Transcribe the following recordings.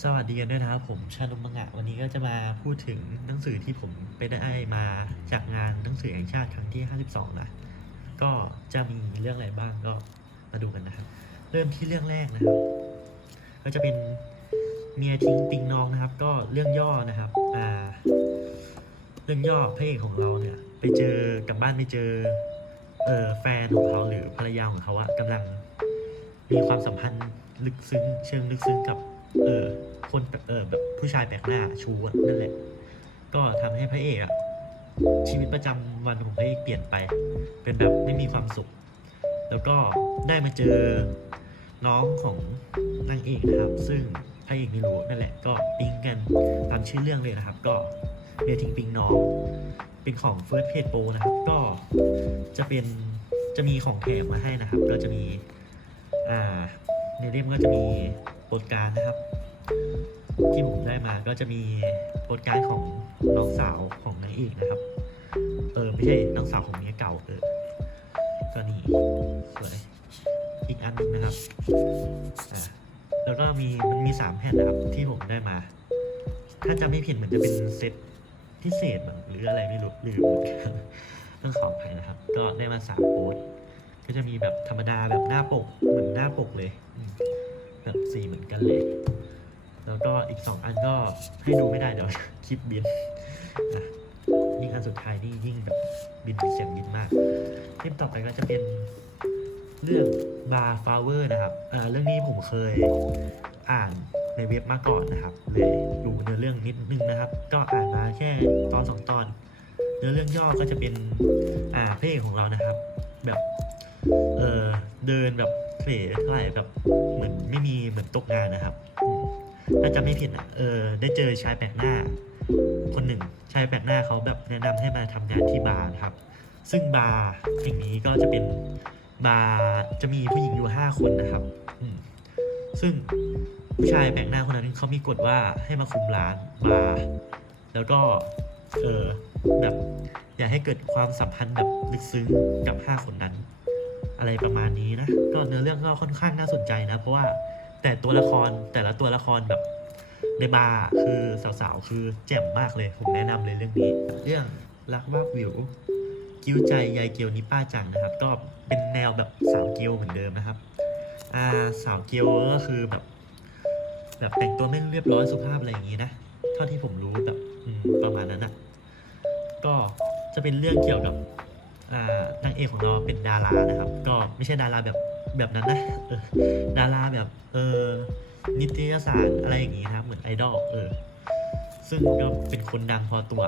สวัสดีกันด้วยนะครับผมชานุมังงะ วันนี้ก็จะมาพูดถึงหนังสือที่ผมไปได้มาจากงานหนังสือแห่งชาติครั้งที่ 52 นะ ก็จะมีเรื่องอะไรบ้างก็มาดูกันนะครับ เริ่มที่เรื่องแรกนะครับ ก็จะเป็นเมียทิ้งปิงนองนะครับ ก็เรื่องย่อนะครับอ่าเรื่องย่อพระเอกของเราเนี่ย ไปเจอกลับบ้านไปเจอเออแฟนของเขาหรือภรรยาของเขาอะกำลังมีความสัมพันธ์ลึกซึ้งเชิงลึกซึ้งกับ เออ คนเออแบบผู้ชายแปลกหน้าชูอะนั่นแหละ ก็ทำให้พระเอกอะชีวิตประจำวันของพระเอกเปลี่ยนไป เป็นแบบไม่มีความสุข แล้วก็ได้มาเจอน้องของนางเอกนะครับ ซึ่งพระเอกไม่รู้นั่นแหละ ก็ปิ๊งกันตามชื่อเรื่องเลยนะครับ ก็เบียร์ทิ้งปิ๊งน้องเป็นของ First Page Pro นะครับ ก็จะเป็นจะมีของแถมมาให้นะครับ ก็จะมี อ่า ในเล่มก็จะมี ปสการ์ดนะครับ ที่ผมได้มาก็จะมีโปสการ์ดของน้องสาวของนางเอกนะครับ เออไม่ใช่น้องสาวของเมียเก่าเออก็นี่สวยอีกอันนึงนะครับอ่าแล้วก็มีมันมีสามแผ่นนะครับที่ผมได้มา ถ้าจำไม่ผิดเหมือนจะเป็นเซตพิเศษหรืออะไรไม่รู้ลืมเหมือต้องขออภัยนะครับ ก็ได้มาสามโปสก็จะมีแบบธรรมดาแบบหน้าปกเหมือนหน้าปกเลย แบบสีเหมือนกันเลย แล้วก็อีกสองอันก็ให้ดูไม่ได้เดี๋ยวคลิปบินนะยิ่งอันสุดท้ายนี่ยิ่งแบบบินเสียงบินมากคลิปต่อไปก็จะเป็นเรื่องบาร์ฟลาเวอร์นะครับเรื่องนี้ผมเคยอ่านในเว็บมาก่อนนะครับเลยดูเนื้อเรื่องนิดนึงนะครับ ก็อ่านมาแค่ตอนสองตอน เนื้อเรื่องย่อก็จะเป็นอ่าเพลงของเรานะครับ แบบเออเดินแบบ เผลเท่าไหร่แบบเหมือนไม่มีเหมือนตกงานนะครับถ้าจำไม่ผิดอะเออได้เจอชายแปลกหน้า คนหนึ่งชายแปลกหน้าเขาแบบแนะนำให้มาทำงานที่บาร์นะครับ ซึ่งบาร์แห่งนี้ก็จะเป็นบาร์จะมีผู้หญิงอยู่ห้าคนนะครับอืมซึ่งผู้ชายแปลกหน้าคนนั้นเขามีกฎว่าให้มาคุมร้านบาร์แล้วก็เออแบบ อยากให้เกิดความสัมพันธ์แบบลึกซึ้งกับห้าคนนั้น อะไรประมาณนี้นะ ก็เนื้อเรื่องก็ค่อนข้างน่าสนใจนะ เพราะว่าแต่ตัวละครแต่ละตัวละครแบบในบาร์คือสาวๆ คือแจ่มมากเลย ผมแนะนำเลยเรื่องนี้ เรื่องรักว่าวิว กิ้วใจยายเกียวนิป้าจังนะครับ ก็เป็นแนวแบบสาวเกียวเหมือนเดิมนะครับ อ่าสาวเกียวก็คือแบบ แบบแต่งตัวไม่เรียบร้อยสุภาพอะไรอย่างนี้นะ เท่าที่ผมรู้แบบประมาณนั้นนะก็จะเป็นเรื่องเกี่ยวกับ นางเอกของเราเป็นดารานะครับ ก็ไม่ใช่ดาราแบบแบบนั้นนะดาราแบบเออนิตยสารอะไรอย่างงี้นะครับเหมือนไอดอลเออซึ่งก็เป็นคนดังพอตัว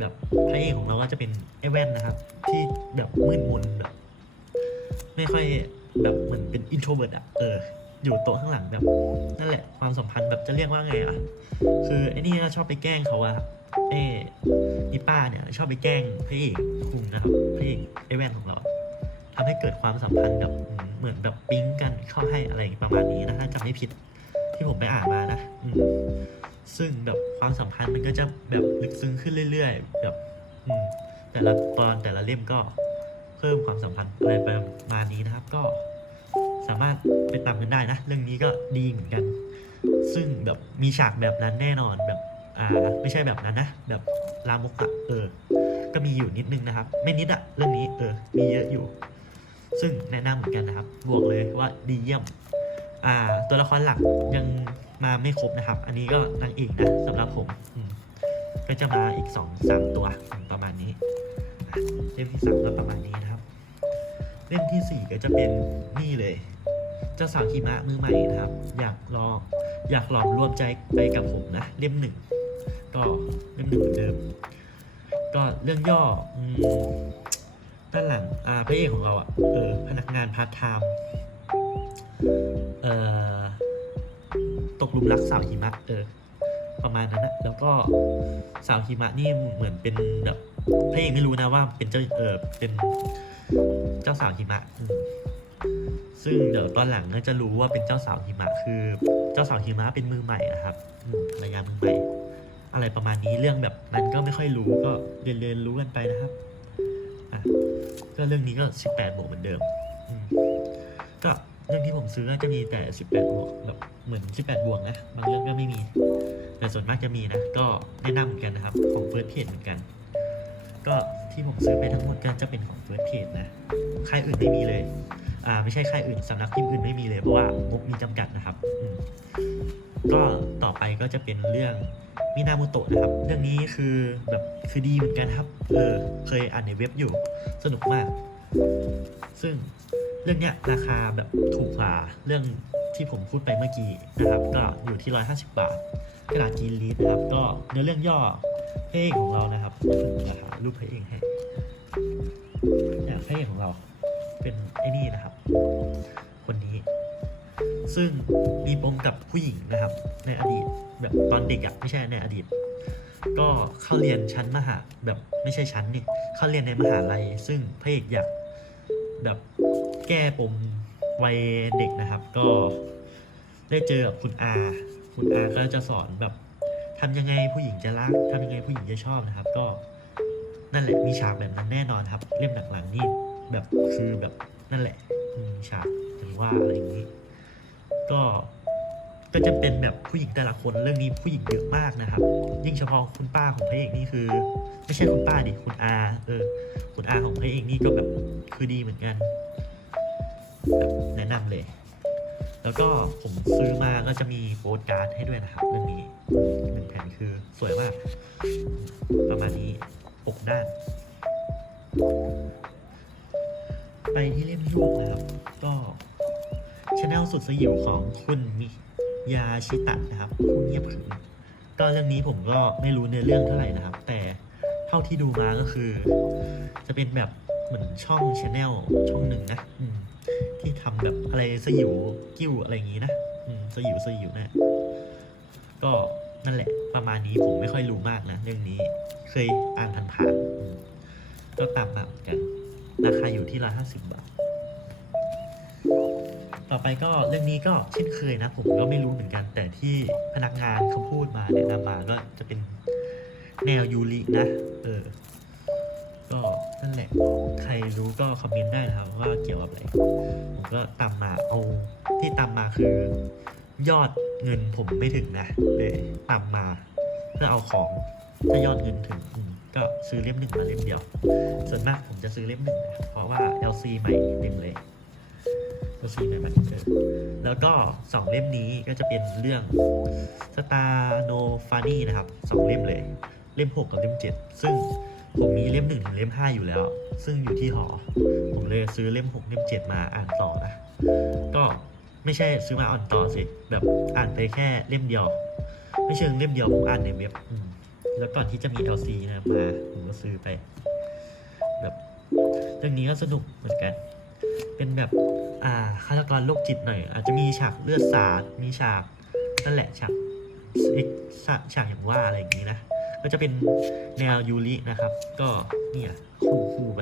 แบบพระเอกของเราก็จะเป็นไอแว่นนะครับ ที่แบบมืดมนแบบไม่ค่อยแบบเหมือนเป็นอินโทรเวิร์ดอะเออ อยู่โต๊ะข้างหลังแบบ นั่นแหละความสัมพันธ์แบบจะเรียกว่าไงอะคือไอ้นี่ชอบไปแกล้งเขาอะครับ เอ้นี่ป้าเนี่ย ชอบไปแกล้งพระเอกคุงนะครับพระเอกไอแว่นของเราทำให้เกิดความสัมพันธ์แบบเหมือนแบบปิ๊งกันเข้าให้อะไรประมาณนี้นะถ้าจำไม่ผิดที่ผมไปอ่านมานะอืซึ่งแบบความสัมพันธ์มันก็จะแบบลึกซึ้งขึ้นเรื่อย ๆ แบบแต่ละตอนแต่ละเล่มก็เพิ่มความสัมพันธ์อะไรประมาณนี้นะครับ ก็สามารถไปตามกันได้นะ เรื่องนี้ก็ดีเหมือนกัน ซึ่งแบบมีฉากแบบนั้นแน่นอนแบบ อ่าไม่ใช่แบบนั้นนะ แบบลามกอะเออ ก็มีอยู่นิดนึงนะครับ ไม่นิดอะเรื่องนี้เออ มีเยอะอยู่ ซึ่งแนะนำเหมือนกันนะครับ บวกเลยว่าดีเยี่ยม อ่า ตัวละครหลักยังมาไม่ครบนะครับ อันนี้ก็นางเอกนะสำหรับผมอืมก็จะมาอีกสองสามตัวประมาณนี้อะเล่มที่สามก็ประมาณนี้นะครับ เล่มที่สี่ก็จะเป็นนี่เลย เจ้าสาวหิมะมือใหม่นะครับ อยากลองอยากหลอมร่วมใจไปกับผมนะ เล่มหนึ่ง ก็เล่มหนึ่งเหมือนเดิม ก็เรื่องย่อด้านหลังอ่าพระเอกของเราอะเออพนักงานพาร์ทไทม์เอ่อตกหลุมรักสาวหิมะเออประมาณนั้นนะแล้วก็สาวหิมะนี่เหมือนเป็นแบบพระเอกไม่รู้นะว่าเป็นเจ้าเออเป็นเจ้าสาวหิมะซึ่งเดี๋ยวตอนหลังก็จะรู้ว่าเป็นเจ้าสาวหิมะคือ เจ้าสาวหิมะเป็นมือใหม่อะครับภรรยามือใหม่ อะไรประมาณนี้เรื่องแบบนั้นก็ไม่ค่อยรู้ก็เรียนเรียนรู้กันไปนะครับอะก็เรื่องนี้ก็18บวกเหมือนเดิมก็เรื่องที่ผมซื้อก็จะมีแต่18บวกแบบเหมือน18บวกนะบางเรื่องก็ไม่มี แต่ส่วนมากจะมีนะ ก็แนะนำเหมือนกันนะครับของ First Page เหมือนกัน ก็ที่ผมซื้อไปทั้งหมดก็จะเป็นของ First Page นะค่ายอื่นไม่มีเลยอ่าไม่ใช่ค่ายอื่นสำนักพิมพ์อื่นไม่มีเลยเพราะว่างบมีจำกัดนะครับก็ต่อไปก็จะเป็นเรื่อง มินามโตะนะครับ เรื่องนี้คือแบบคือดีเหมือนกันครับ เออ เคยอ่านในเว็บอยู่ สนุกมาก ซึ่งเรื่องเนี้ยราคาแบบถูกกว่าเรื่องที่ผมพูดไปเมื่อกี้นะครับ ก็อยู่ที่ 150 บาท กระดาษจีนลีดนะครับ ก็เนื้อเรื่องย่อพระเอกของเรานะครับถึงราคารูปพระเอกให้เนี่ยพระเอกของเราเป็นไอ้นี่นะครับ คนนี้ ซึ่งมีปมกับผู้หญิงนะครับ ในอดีตแบบตอนเด็กอะไม่ใช่ในอดีต ก็เข้าเรียนชั้นมหาแบบไม่ใช่ชั้นนี่เข้าเรียนในมหาลัย ซึ่งพระเอกอยากแบบแก้ปมวัยเด็กนะครับ ก็ได้เจอกับคุณอาคุณอาก็จะสอนแบบทำยังไงผู้หญิงจะรักทำยังไงผู้หญิงจะชอบนะครับ ก็นั่นแหละมีฉากแบบนั้นแน่นอนครับ เล่มหลังๆนี่แบบคือแบบนั่นแหละมีฉากถึงว่าอะไรอย่างนี้ ก็ก็จะเป็นแบบผู้หญิงแต่ละคนเรื่องนี้ผู้หญิงเยอะมากนะครับ ยิ่งเฉพาะคุณป้าของพระเอกนี่คือ ไม่ใช่คุณป้าดิคุณอาเออคุณอาของพระเอกนี่ก็แบบคือดีเหมือนกันแบบแนะนำเลย แล้วก็ผมซื้อมาก็จะมีโปสการ์ดให้ด้วยนะครับ เรื่องนี้หนึ่งแผ่นคือสวยมาก ประมาณนี้ปกด้าน ไปที่เล่มโยกนะครับ ก็ แนลสุดสยิวของคุณมิยาชิตะนะครับผู้เงียบขรึมก็เรื่องนี้ผมก็ไม่รู้เนื้อเรื่องเท่าไหร่นะครับ แต่เท่าที่ดูมาก็คือ จะเป็นแบบเหมือนช่องชแนลช่องหนึ่งนะที่ทำแบบอะไรสยิวกิ้วอะไรอย่างงี้นะสยิวสยิวนะก็นั่นแหละ ประมาณนี้ผมไม่ค่อยรู้มากนะเรื่องนี้เคยอ่านผ่านๆก็ตามมาเหมือนกันราคาอยู่ที่ร้อยห้าสิบบาท ต่อไปก็เรื่องนี้ก็เช่นเคยนะ ผมก็ไม่รู้เหมือนกัน แต่ที่พนักงานเขาพูดมาแนะนำมาก็จะเป็นแนวยูรินะ เออ ก็นั่นแหละ ใครรู้ก็คอมเมนต์ได้นะครับว่าเกี่ยวกับอะไร ผมก็ตามมาเอาที่ตามมาคือยอดเงินผมไม่ถึงนะเลยตามมาเพื่อเอาของถ้ายอดเงินถึงก็ซื้อเล่มหนึ่งมาเล่มเดียว ส่วนมากผมจะซื้อเล่มหนึ่งนะเพราะว่า LC ใหม่เต็มเลย LC ใหมมาเจอแล้วก็สองเล่มนี้ก็จะเป็นเรื่อง Star No Funny นะครับสองเล่มเลย เล่มหกกับเล่มเจ็ดซึ่งผมมีเล่มหนึ่งถึงเล่มห้าอยู่แล้ว ซึ่งอยู่ที่หอ ผมเลยซื้อเล่มหกเล่มเจ็ดมาอ่านต่อนะ ก็ไม่ใช่ซื้อมาอ่านต่อสิ แบบอ่านไปแค่เล่มเดียว ไม่เชิงเล่มเดียวผมอ่านในเว็บแล้วก่อนที่จะมี LC นะมาผมก็ซื้อไป แบบเรื่องนี้ก็สนุกเหมือนกัน เป็นแบบ อ่าฆาตกรโรคจิตหน่อย อาจจะมีฉากเลือดสาดมีฉากนั่นแหละฉากเอกฉากอย่างว่าอะไรอย่างนี้นะ ก็จะเป็นแนวยูรินะครับ ก็เนี่ยคู่คู่ไป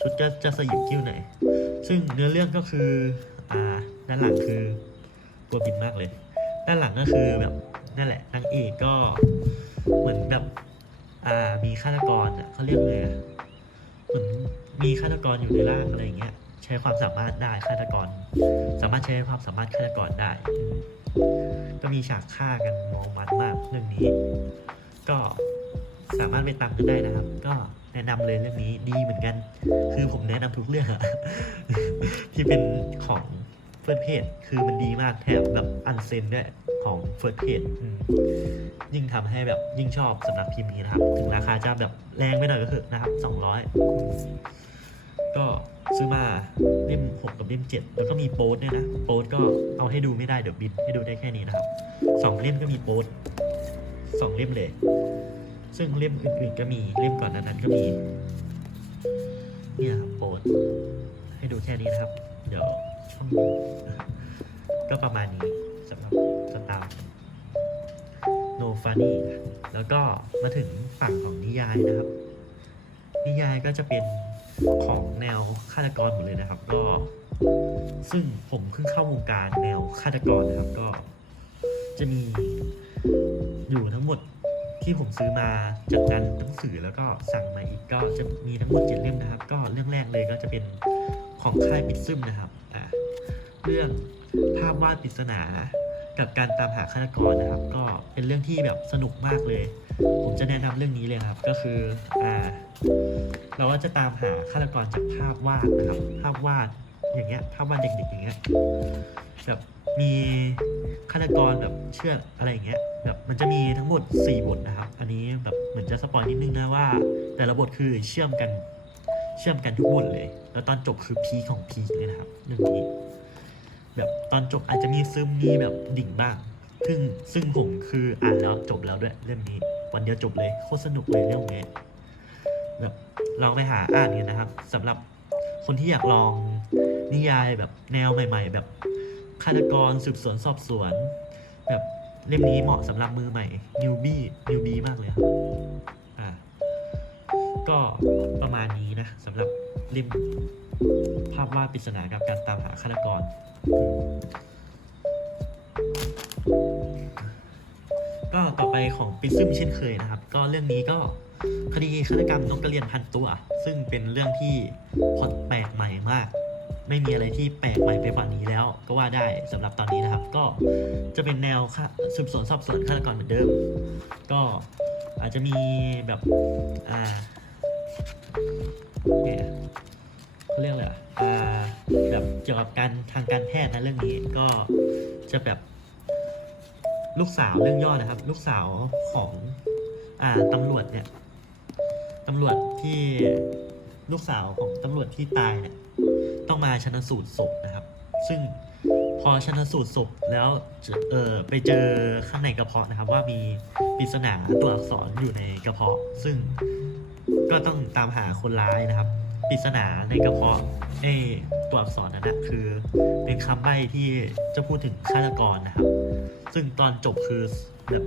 ชุดจะจะสยิบกิ้วหน่อยซึ่งเนื้อเรื่องก็คืออ่าด้านหลังคือกลัวบินมากเลย ด้านหลังก็คือแบบนั่นแหละนางเอกก็เหมือนแบบอ่ามีฆาตกรอะเขาเรียกเลยเหมือนมีฆาตกรอยู่ในร่างอะไรอย่างเงี้ย ช้ความสามารถได้ฆาตกร สามารถใช้ความสามารถฆาตกรได้ ก็มีฉากฆ่ากันมโนมันมากเรื่องนี้ ก็สามารถไปตามกันได้นะครับ ก็แนะนำเลยเรื่องนี้ดีเหมือนกัน คือผมแนะนำทุกเรื่องที่เป็นของเฟิร์สเพจคือมันดีมากแถมแบบอันเซนด้วยของเฟิร์สเพจยิ่งทำให้แบบยิ่งชอบสำหรับพิมพ์นี้นะครับ ถึงราคาจะแบบแรงไปหน่อยก็คือนะครับสองร้อย 7 แล้วก็มีโป๊ดนี่ยนะ โป๊ดก็เอาให้ดูไม่ได้เดี๋ยวบินให้ดูได้แค่นี้นะครับสองเล่มก็มีโป๊ดสองเล่มเลย ซึ่งเล่มอื่นๆก็มีเล่มก่อนนั้นก็มีเนี่ยโป๊ดให้ดูแค่นี้นะครับ เดี๋ยวช่องก็ประมาณนี้สำหรับสตาร์โนฟานี่แล้วก็มาถึงฝั่งของนิยายนะครับ นิยายก็จะเป็นของแนวฆาตกรหมดเลยนะครับ ก็ ซึ่งผมเพิ่งเข้าวงการแนวฆาตกรนะครับก็ จะมีอยู่ทั้งหมดที่ผมซื้อมาจากนั้นหนังสือแล้วก็สั่งมาอีกก็จะมีทั้งหมดเจ็ดเล่มนะครับ ก็เรื่องแรกเลยก็จะเป็นของค่ายปิดซึมนะครับอ่าเรื่องภาพวาดปริศนากับการตามหาฆาตกรนะครับ ก็เป็นเรื่องที่แบบสนุกมากเลย ผมจะแนะนำเรื่องนี้เลยครับ ก็คืออ่าเราก็จะตามหาฆาตกรจากภาพวาดนะครับ ภาพวาด อย่างเงี้ยภาวาดเด็กๆอย่างเงี้ยแบบมีฆาตกรแบบเชือดอะไรอย่างเงี้ยแบบมันจะมีทั้งหมด 4 บทนะครับ อันนี้แบบเหมือนจะสปอยนิดนึงนะว่า แต่ละบทคือเชื่อมกันเชื่อมกันทุกบทเลย แล้วตอนจบคือพีของพีเลยนะครับเรื่องนี้ แบบตอนจบอาจจะมีซึมมีแบบดิ่งบ้าง ซึ่งซึ่งผมคืออ่านแล้วจบแล้วด้วยเรื่องนี้ วันเดียวจบเลยโคตรสนุกเลยเรื่องนี้แบบลองไปหาอ่านกันนะครับสำหรับคนที่อยากลอง นิยายแบบแนวใหม่ ๆ แบบฆาตกรสืบสวนสอบสวน แบบเล่มนี้เหมาะสำหรับมือใหม่ newbie newbie มากเลยครับอ่าก็ประมาณนี้นะสำหรับเล่มภาพวาดปริศนากับการตามหาฆาตกร ก็ต่อไปของปิซึมเช่นเคยนะครับ ก็เรื่องนี้ก็คดีฆาตกรรมนกกระเรียนพันตัว ซึ่งเป็นเรื่องที่พล็อดแปลกใหม่มาก ไม่มีอะไรที่แปลกใหม่ไปกว่านี้แล้วก็ว่าได้สำหรับตอนนี้นะครับ ก็จะเป็นแนวค่ะสืบสวนสอบสวนฆาตกรเหมือนเดิม ก็อาจจะมีแบบอ่าเนี่ยเขาเรียกอะไรอะอ่าแบบเกี่ยวกับการทางการแพทย์นะเรื่องนี้ก็จะแบบลูกสาวเรื่องย่อนะครับ ลูกสาวของอ่าตำรวจเนี่ยตำรวจที่ลูกสาวของตำรวจที่ตายเนี่ย ต้องมาชนะสูตรศพนะครับ ซึ่งพอชนะสูตรศพแล้วเออไปเจอข้างในกระเพาะนะครับ ว่ามีปริศนาตัวอักษรอยู่ในกระเพาะ ซึ่งก็ต้องตามหาคนร้ายนะครับปริศนาในกระเพาะไอ้ตัวอักษรนั้นนะคือเป็นคำใบ้ที่จะพูดถึงฆาตกรนะครับ ซึ่งตอนจบคือแบบ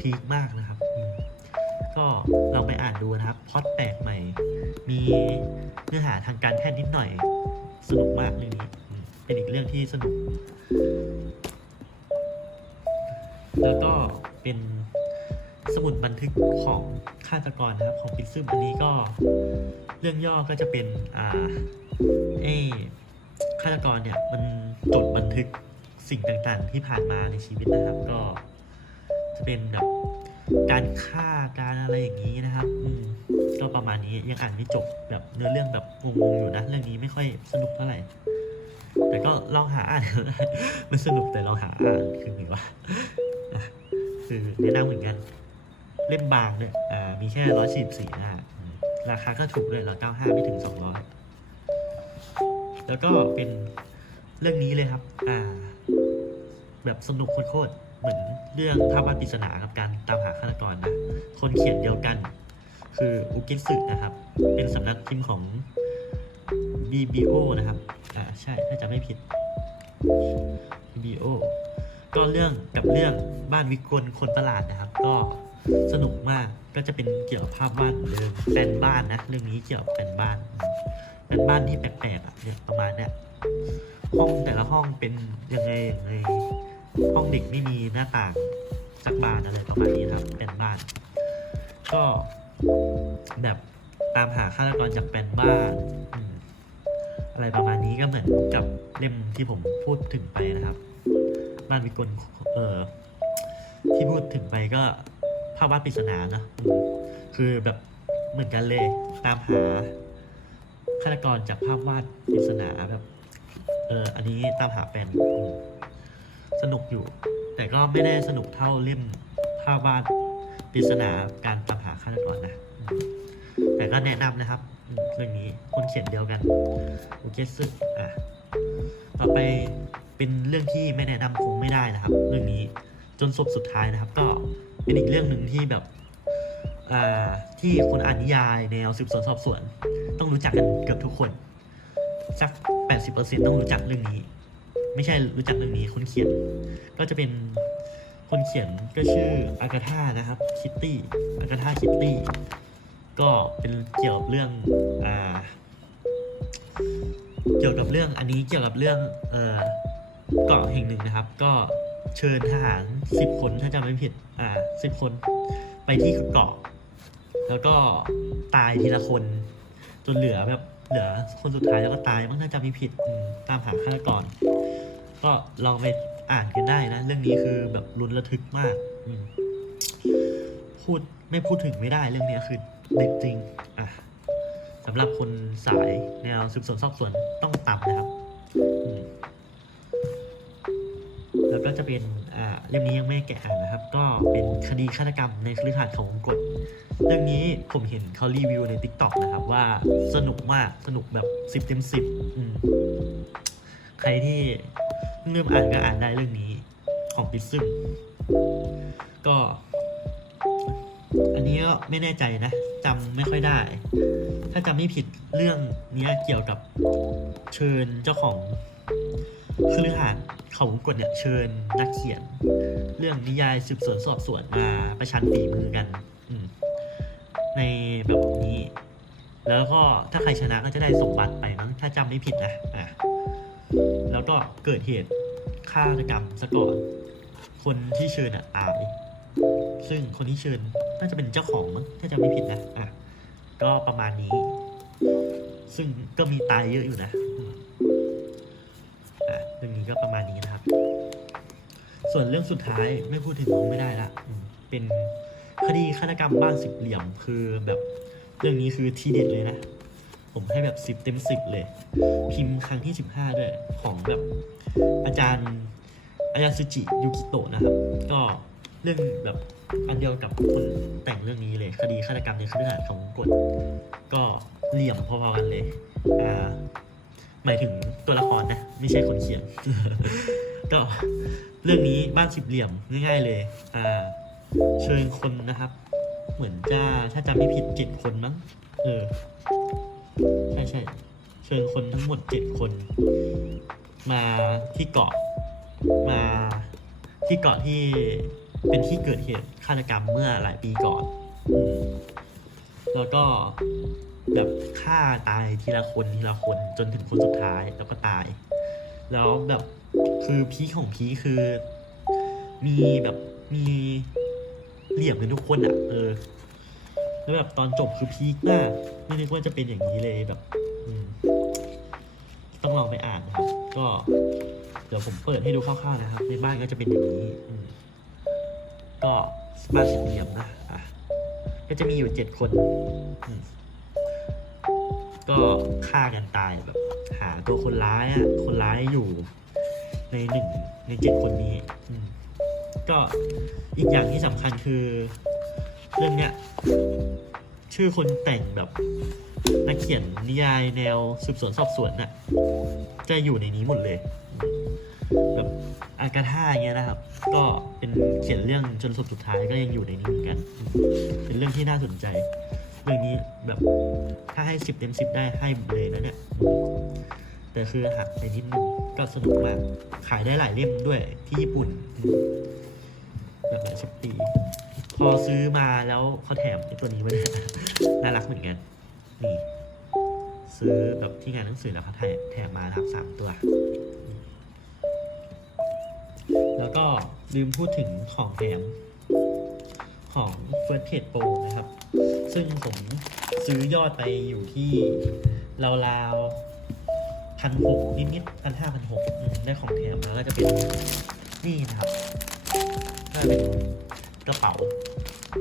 พีคมากนะครับ ลองไปอ่านดูนะครับพอดแปลกใหม่ มีเนื้อหาทางการแพทย์นิดหน่อย สนุกมากเรื่องนี้ เป็นอีกเรื่องที่สนุก แล้วก็เป็นสมุดบันทึกของฆาตกรนะครับ ของปิดซึมอันนี้ก็เรื่องย่อก็จะเป็นอ่าเอฆาตกรเนี่ยมันจดบันทึกสิ่งต่างๆ ที่ผ่านมาในชีวิตนะครับ ก็จะเป็นแบบ การฆ่าการอะไรอย่างนี้นะครับอืมก็ประมาณนี้ยังอ่านไม่จบแบบเนื้อเรื่องแบบงงๆอยู่นะเรื่องนี้ไม่ค่อยสนุกเท่าไหร่ แต่ก็ลองหาอ่านไม่สนุกแต่ลองหาอ่านคือไงวะอะคือแนะนำเหมือนกันเล่มบางด้วยอ่ามีแค่ร้อยสิบสี่หน้าราคาก็ถูกด้วยร้อยเก้าห้าไม่ถึงสองร้อยแล้วก็เป็นเรื่องนี้เลยครับ อ่า แบบสนุกโคตรๆเหมือน เรื่องภาพวาดปริศนากับการตามหาฆาตกรนะ คนเขียนเดียวกัน คืออุกิสึนะครับ เป็นสำนักพิมพ์ของ BBO นะครับ อ่าใช่ถ้าจะไม่ผิด BBO ก็เรื่องกับเรื่องบ้านวิกลคนประหลาดนะครับ ก็สนุกมากก็จะเป็นเกี่ยวกับภาพวาดเหมือนเดิมแปลนบ้านนะเรื่องนี้เกี่ยวกับแปลนบ้านแปลนบ้านที่แปลกๆอะเนี่ยประมาณเนี้ยห้องแต่ละห้องเป็นยังไงยังไง ห้องเด็กไม่มีหน้าต่างสักบานอะไรประมาณนี้ครับ เป็นบ้าน ก็แบบตามหาฆาตกรจากแปลนบ้านอะไรประมาณนี้ก็เหมือนกับเล่มที่ผมพูดถึงไปนะครับ บ้านวิกลเอ่อที่พูดถึงไปก็ภาพวาดปริศนาเนะคือแบบเหมือนกันเลยตามหาฆาตกรจากภาพวาดปริศนาแบบ เอออันนี้ตามหาแฟน สนุกอยู่ แต่ก็ไม่ได้สนุกเท่าเล่มภาพวาดปริศนาการตามหาฆาตกรนะ แต่ก็แนะนำนะครับเรื่องนี้คนเขียนเดียวกันโอเคสึอะต่อไปเป็นเรื่องที่ไม่แนะนำคงไม่ได้นะครับ เรื่องนี้จนศพสุดท้ายนะครับ ก็เป็นอีกเรื่องหนึ่งที่แบบอ่าที่คนอ่านนิยายแนวสืบสวนสอบสวน ต้องรู้จักกันเกือบทุกคนสัก 80%ต้องรู้จักเรื่องนี้ ไม่ใช่รู้จักเรื่องนี้คนเขียน ก็จะเป็นคนเขียนก็ชื่ออากาธานะครับคิตตี้อากาธาคิตตี้ก็เป็นเกี่ยวกับเรื่องอ่าเกี่ยวกับเรื่องอันนี้เกี่ยวกับเรื่องเอ่อเกาะแห่งหนึ่งนะครับ ก็เชิญทหารสิบคนถ้าจำไม่ผิดอ่าสิบคนไปที่เกาะ แล้วก็ตายทีละคน จนเหลือแบบเหลือคนสุดท้ายแล้วก็ตายมั้งถ้าจำไม่ผิดตามหาฆาตกร ก็ลองไปอ่านกันได้นะ เรื่องนี้คือแบบลุ้นระทึกมากพูดไม่พูดถึงไม่ได้เรื่องนี้คือเด็ดจริง อะสำหรับคนสายแนวสืบสวนสอบสวนต้องตามนะครับแล้วก็จะเป็นอ่าเล่มนี้ยังไม่แกะอ่านนะครับ ก็เป็นคดีฆาตกรรมในคฤหาสน์ของวงกฎเรื่องนี้ผมเห็นเขารีวิวใน t ิ k t o k นะครับ ว่าสนุกมากสนุกแบบสิบเต็มสิบใครที่ เริ่มอ่านก็อ่านได้เรื่องนี้ ของปิซึมก็ อันนี้ก็ไม่แน่ใจนะจำไม่ค่อยได้ ถ้าจำไม่ผิดเรื่องนี้เกี่ยวกับเชิญเจ้าของคฤหาสน์เขาวงกดเนี่ยเชิญนักเขียน เรื่องนิยายสืบสวนสอบสวนมาประชันฝีมือกันในแบบนี้ แล้วก็ถ้าใครชนะก็จะได้สมบัติไปมั้งถ้าจำไม่ผิดนะอะ แล้วก็เกิดเหตุฆาตกรรมซะก่อน คนที่เชิญอะตาย ซึ่งคนที่เชิญน่าจะเป็นเจ้าของมั้งถ้าจำไม่ผิดนะอะก็ประมาณนี้ ซึ่งก็มีตายเยอะอยู่นะอะเรื่องนี้ก็ประมาณนี้นะครับ ส่วนเรื่องสุดท้ายไม่พูดถึงไม่ได้ละเป็นคดีฆาตกรรมบ้านสิบเหลี่ยมคือแบบเรื่องนี้คือทีเด็ดเลยนะ ผมให้แบบสิบเต็มสิบเลย พิมพ์ครั้งที่สิบห้าด้วย ของแบบอาจารย์อาจารยาสึจิยูกิโตะนะครับ ก็เรื่องแบบอันเดียวกับคนแต่งเรื่องนี้เลย คดีฆาตกรรมในคฤหาสน์ของกฎก็เหลี่ยมพอๆกันเลย อ่า หมายถึงตัวละครนะ ไม่ใช่คนเขียน ก็เรื่องนี้บ้านสิบเหลี่ยมง่ายๆเลย อ่า เชิญคนนะครับ เหมือนจะถ้าจำไม่ผิดเจ็ดคนมั้ง เออ ใช่ใช่เชิญคนทั้งหมดเจ็ดคน มาที่เกาะ มาที่เกาะที่เป็นที่เกิดเหตุฆาตกรรมเมื่อหลายปีก่อนอแล้วก็แบบฆ่าตายทีละคนทีละคนจนถึงคนสุดท้ายแล้วก็ตาย แล้วแบบคือพีของพีคคือ มีแบบมีเหลี่ยมกันทุกคนอะ่ะ เออ แล้วแบบตอนจบคือพีคมากไม่นึกว่าจะเป็นอย่างนี้เลยแบบต้องลองไปอ่านนะครับ ก็เดี๋ยวผมเปิดให้ดูคร่าวๆนะครับ ในบ้านก็จะเป็นอย่างนี้ก็บ้านสี่เหลี่ยมนะอะก็จะมีอยู่เจ็ดคนก็ฆ่ากันตายแบบ หาตัวคนร้ายอะคนร้ายอยู่ในหนึ่งในเจ็ดคนนี้ก็อีกอย่างที่สำคัญคือ เรื่องเนี้ยชื่อคนแต่งแบบนักเขียนนิยายแนวสืบสวนสอบสวนน่ะจะอยู่ในนี้หมดเลยแบบอากาธาอย่าเงี้ยนะครับ ก็เป็นเขียนเรื่องจนสุดสุดท้ายก็ยังอยู่ในนี้เหมือนกัน เป็นเรื่องที่น่าสนใจ เรื่องนี้แบบถ้าให้สิบเต็มสิบได้ให้เลยนะเนี่ยแต่คือหักไปนิดนึงก็สนุกมาก ขายได้หลายเล่มด้วยที่ญี่ปุ่น แบบหลายสิบปี พอซื้อมาแล้วเขาแถมไอ้ตัวนี้มาด้วยน่ารักเหมือนกันนี่ซื้อแบบที่งานหนังสือแล้วเขาแถมมาครับสามตัว แล้วก็ลืมพูดถึงของแถมของ First Page Pro นะครับ ซึ่งผมซื้อยอดไปอยู่ที่ราวๆพันหกนิดๆพันห้าพันหกได้ของแถมมาก็จะเป็นนี่นะครับก็เป็น กระเป๋า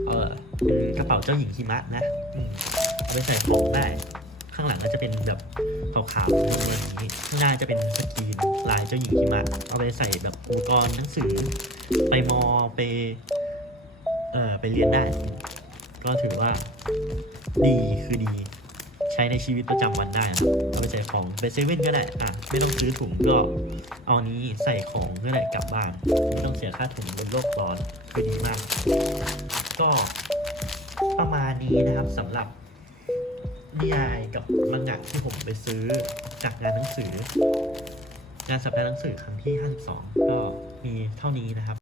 เออกระเป๋าเจ้าหญิงหิมะนะเอาไปใส่ของได้ ข้างหลังก็จะเป็นแบบขาวๆแบบนี้ข้างหน้าจะเป็นสกรีนลายเจ้าหญิงหิมะเอาไปใส่แบบอุปกรณ์หนังสือ ไปมอไป เอ่อไปเรียนได้ ก็ถือว่า ดีคือดี ใช้ในชีวิตประจำวันได้นะเอาไปใส่ของไปเซเว่นก็ได้อะไม่ต้องซื้อถุงก็เอานี้ใส่ของเพื่อไหนกลับบ้านไม่ต้องเสียค่าถุงบนโลกร้อนคือดีมาก ก็ประมาณนี้นะครับสำหรับนิยายกับมังงะที่ผมไปซื้อจากงานหนังสือ งานสัปดาห์หนังสือครั้งที่ 52 ก็มีเท่านี้นะครับ